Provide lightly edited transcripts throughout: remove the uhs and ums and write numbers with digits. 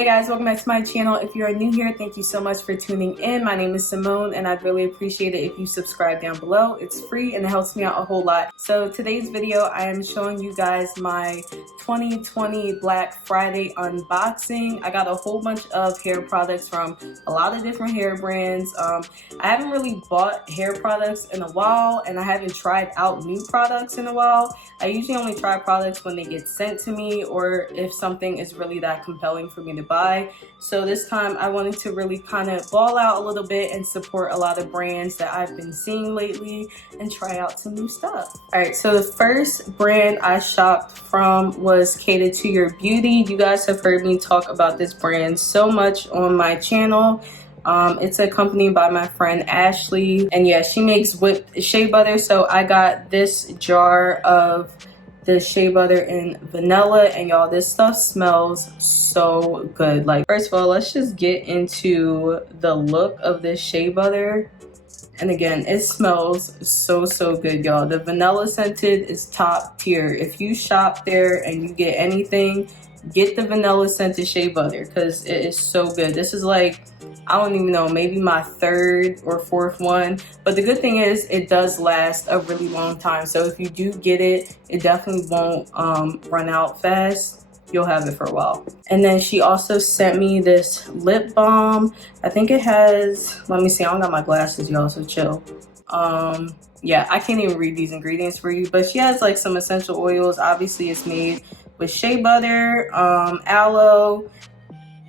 Hey guys, welcome back to my channel. If you are new here, thank you so much for tuning in. My name is Simone and I'd really appreciate it if you subscribe down below. It's free and it helps me out a whole lot. So today's video, I am showing you guys my 2020 Black Friday unboxing. I got a whole bunch of hair products from a lot of different hair brands. I haven't really bought hair products in a while and I haven't tried out new products in a while. I usually only try products when they get sent to me or if something is really that compelling for me to buy. So this time I wanted to really kind of ball out a little bit and support a lot of brands that I've been seeing lately and try out some new stuff. All right, so the first brand I shopped from was Cater to Your Beauty. You guys have heard me talk about this brand so much on my channel. It's a company by my friend Ashley, and yeah, she makes whipped shea butter. So I got this jar of the shea butter in vanilla, and y'all, this stuff smells so good. Like, first of all, let's just get into the look of this shea butter. And again, it smells so good, y'all. The vanilla scented is top tier. If you shop there and you get anything, get the vanilla scented shea butter because it is so good. This is like, I don't even know, maybe my third or fourth one. But the good thing is it does last a really long time. So if you do get it, it definitely won't run out fast. You'll have it for a while. And then she also sent me this lip balm. I think it has, let me see, I don't got my glasses, y'all, so chill. Yeah, I can't even read these ingredients for you, but she has like some essential oils. Obviously it's made with shea butter, aloe,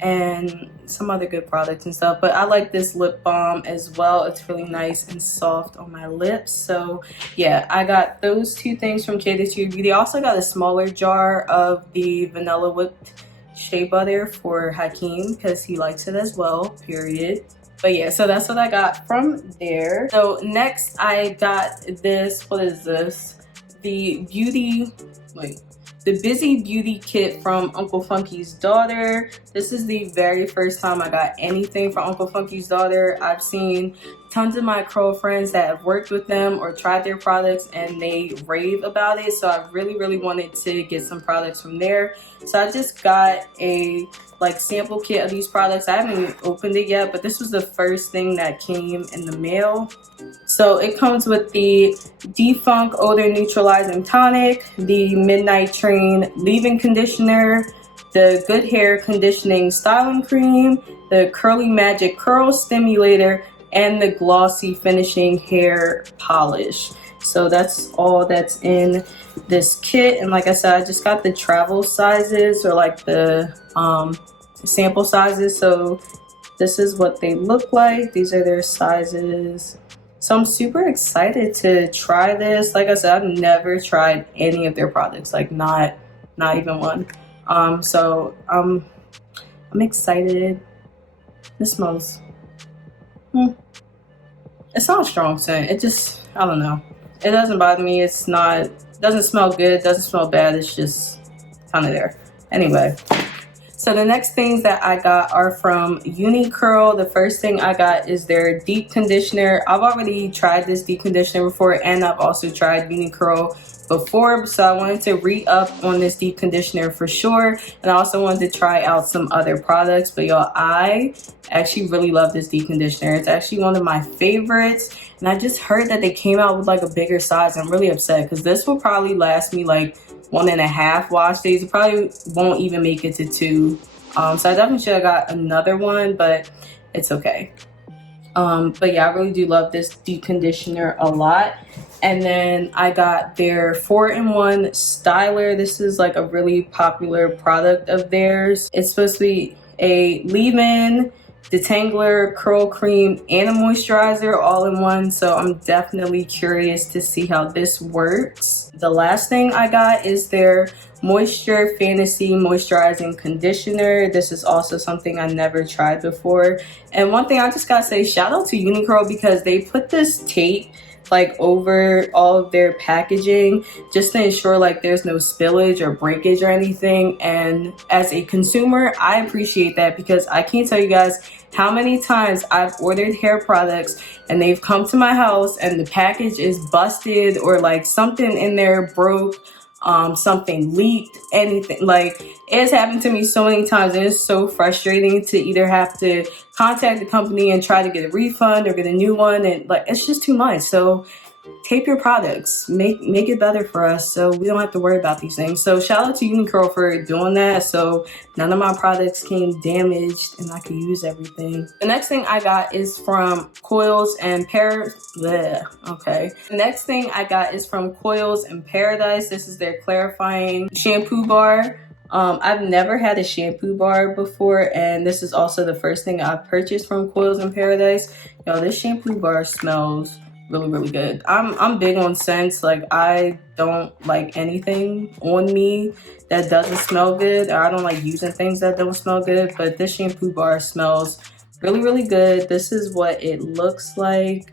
and some other good products and stuff. But I like this lip balm as well. It's really nice and soft on my lips. So yeah, I got those two things from Cater to Your Beauty. I also got a smaller jar of the vanilla whipped shea butter for Hakeem because he likes it as well, period. But yeah, so that's what I got from there. So next I got this, what is this? The Busy Beauty Kit from Uncle Funky's Daughter. This is the very first time I got anything from Uncle Funky's Daughter. I've seen tons of my curl friends that have worked with them or tried their products and they rave about it. So I really wanted to get some products from there. So I just got a sample kit of these products. I haven't even opened it yet, but this was the first thing that came in the mail. So it comes with the Defunk Odor Neutralizing Tonic, the Midnight Train Leave-In Conditioner, the Good Hair Conditioning Styling Cream, the Curly Magic Curl Stimulator, and the Glossy Finishing Hair Polish. So that's all that's in this kit. And like I said, I just got the travel sizes or like the sample sizes. So this is what they look like. These are their sizes. So I'm super excited to try this. Like I said, I've never tried any of their products, like not even one. So I'm excited. This smells, it's not a strong scent. It just, I don't know. It doesn't bother me. It's not, doesn't smell good, doesn't smell bad. It's just kind of there. Anyway. So the next things that I got are from Unicurl. The first thing I got is their deep conditioner. I've already tried this deep conditioner before and I've also tried Unicurl before. So I wanted to re-up on this deep conditioner for sure. And I also wanted to try out some other products. But y'all, I actually really love this deep conditioner. It's actually one of my favorites. And I just heard that they came out with like a bigger size. I'm really upset because this will probably last me like 1.5 wash days. It probably won't even make it to 2. So I definitely should have got another one, but it's okay. But yeah, I really do love this deep conditioner a lot. And then I got their 4-in-1 styler. This is like a really popular product of theirs. It's supposed to be a leave-in, detangler, curl cream, and a moisturizer all in one. So I'm definitely curious to see how this works. The last thing I got is their Moisture Fantasy Moisturizing Conditioner. This is also something I never tried before. And one thing I just gotta say, shout out to Unicurl because they put this tape like over all of their packaging just to ensure like there's no spillage or breakage or anything. And as a consumer, I appreciate that because I can't tell you guys how many times I've ordered hair products and they've come to my house and the package is busted or like something in there broke. something leaked, anything. Like, it's happened to me so many times, and it's so frustrating to either have to contact the company and try to get a refund or get a new one, and like, it's just too much. So tape your products, make it better for us so we don't have to worry about these things. So shout out to Unicurl for doing that, so none of my products came damaged and I could use everything. The next thing I got is from Coils and The next thing I got is from Coils and Paradise. This is their clarifying shampoo bar. I've never had a shampoo bar before, and this is also the first thing I purchased from Coils and Paradise. Yo, this shampoo bar smells really good. I'm big on scents. Like, I don't like anything on me that doesn't smell good, or I don't like using things that don't smell good, but this shampoo bar smells really good. This is what it looks like.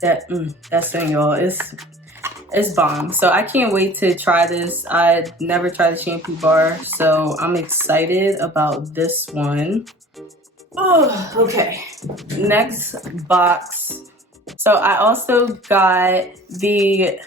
That thing, y'all, it's bomb. So I can't wait to try this. I never tried a shampoo bar, so I'm excited about this one. Oh, okay. Next box. So I also got the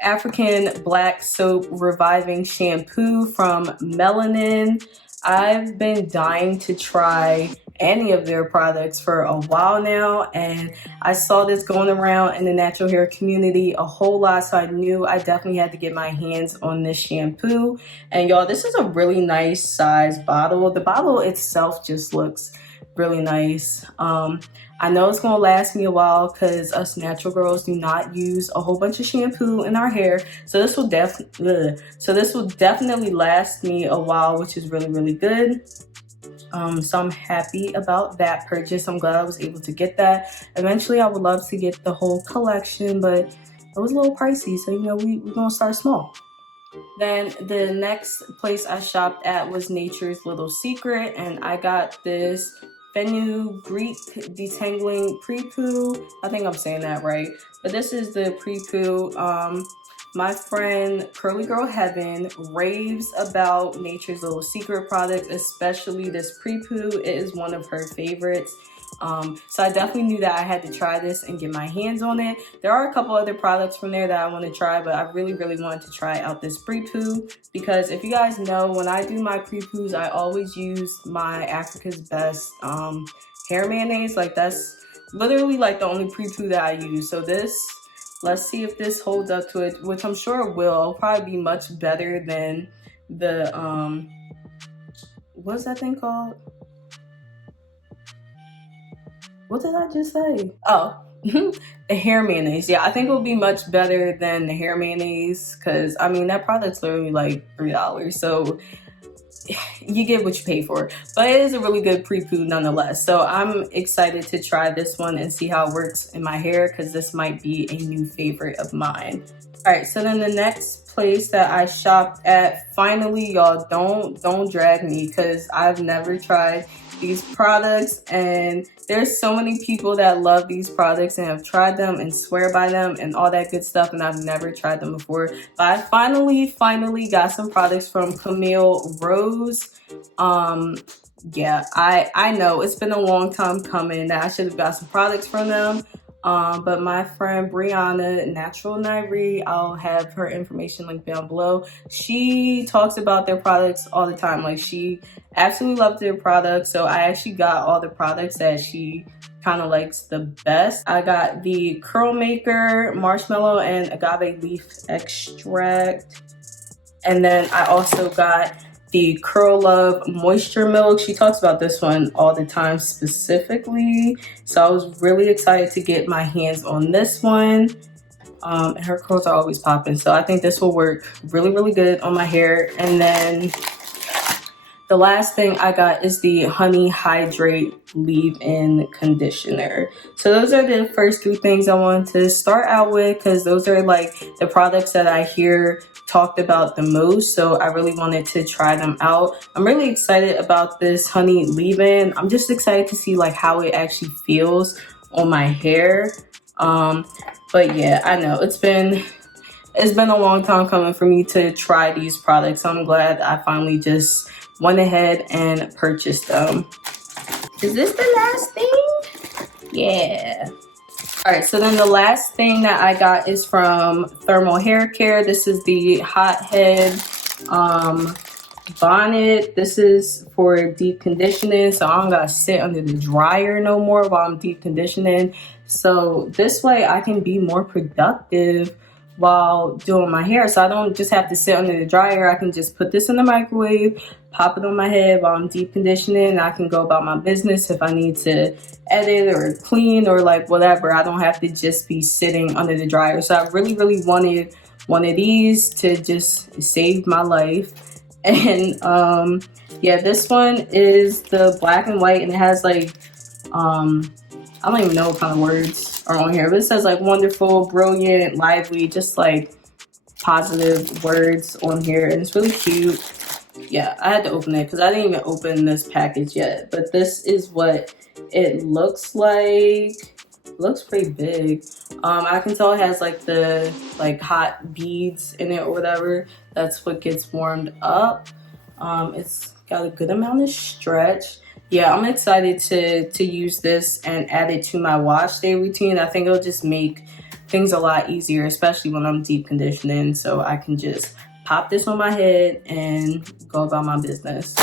African Black Soap Reviving Shampoo from Melanin. I've been dying to try any of their products for a while now, and I saw this going around in the natural hair community a whole lot, so I knew I definitely had to get my hands on this shampoo. And y'all, this is a really nice size bottle. The bottle itself just looks really nice. I know it's gonna last me a while because us natural girls do not use a whole bunch of shampoo in our hair, so this will definitely last me a while, which is really good. So I'm happy about that purchase. I'm glad I was able to get that. Eventually I would love to get the whole collection, but it was a little pricey, so you know, we're gonna start small. Then the next place I shopped at was Nature's Little Secret, and I got this fenugreek detangling pre-poo. I think I'm saying that right, but this is the pre-poo. My friend Curly Girl Heaven raves about Nature's Little Secret products, especially this pre-poo. It is one of her favorites. So I definitely knew that I had to try this and get my hands on it. There are a couple other products from there that I want to try, but I really wanted to try out this pre-poo, because if you guys know, when I do my pre-poos, I always use my Africa's Best hair mayonnaise. Like, that's literally like the only pre-poo that I use. So this, let's see if this holds up to it, which I'm sure it will. It'll probably be much better than the what's that thing called? What did I just say? Oh, the hair mayonnaise. Yeah, I think it will be much better than the hair mayonnaise, because I mean, that product's literally like $3, so you get what you pay for. But it is a really good pre-poo nonetheless. So I'm excited to try this one and see how it works in my hair, because this might be a new favorite of mine. All right, so then the next place that I shopped at, finally, y'all, don't drag me, because I've never tried these products, and there's so many people that love these products and have tried them and swear by them and all that good stuff, and I've never tried them before. But I finally got some products from Camille Rose. Yeah, I know it's been a long time coming that I should have got some products from them. But my friend Brianna, Natural Nairi, I'll have her information linked down below. She talks about their products all the time. Like, she absolutely loved their products. So I actually got all the products that she kind of likes the best. I got the Curl Maker Marshmallow and Agave Leaf Extract. And then I also got the Curl Love Moisture Milk. She talks about this one all the time specifically. So I was really excited to get my hands on this one. And her curls are always popping. So I think this will work really good on my hair. And then the last thing I got is the Honey Hydrate Leave-In Conditioner. So those are the first three things I wanted to start out with, because those are like the products that I hear talked about the most, so I really wanted to try them out. I'm really excited about this honey leave-in. I'm just excited to see like how it actually feels on my hair. But yeah, I know it's been a long time coming for me to try these products, so I'm glad I finally just went ahead and purchased them. Is this the last thing? Yeah. All right, so then the last thing that I got is from Thermal Hair Care. This is the hot head bonnet. This is for deep conditioning, so I don't gotta sit under the dryer no more while I'm deep conditioning. So this way I can be more productive while doing my hair, so I don't just have to sit under the dryer. I can just put this in the microwave, pop it on my head while I'm deep conditioning, and I can go about my business. If I need to edit or clean or like whatever, I don't have to just be sitting under the dryer. So I really wanted one of these to just save my life. And yeah, this one is the black and white, and it has like I don't even know what kind of words are on here, but it says like wonderful, brilliant, lively, just like positive words on here, and it's really cute. Yeah, I had to open it because I didn't even open this package yet, but this is what it looks like. It looks pretty big. I can tell it has like the hot beads in it or whatever. That's what gets warmed up. It's got a good amount of stretch. Yeah, I'm excited to use this and add it to my wash day routine. I think it'll just make things a lot easier, especially when I'm deep conditioning. So I can just pop this on my head and go about my business.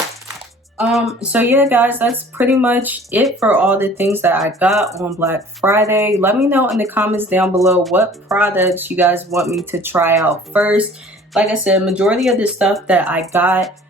So yeah, guys, that's pretty much it for all the things that I got on Black Friday. Let me know in the comments down below what products you guys want me to try out first. Like I said, majority of the stuff that I got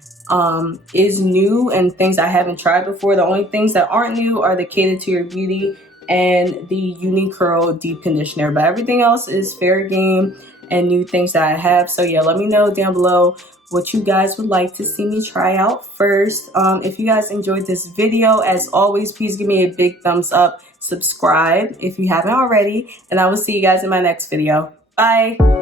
is new and things I haven't tried before. The only things that aren't new are the Cater to Your Beauty and the Unicurl Deep Conditioner, but everything else is fair game and new things that I have. So yeah, let me know down below what you guys would like to see me try out first. If you guys enjoyed this video, as always, please give me a big thumbs up, subscribe if you haven't already, and I will see you guys in my next video. Bye.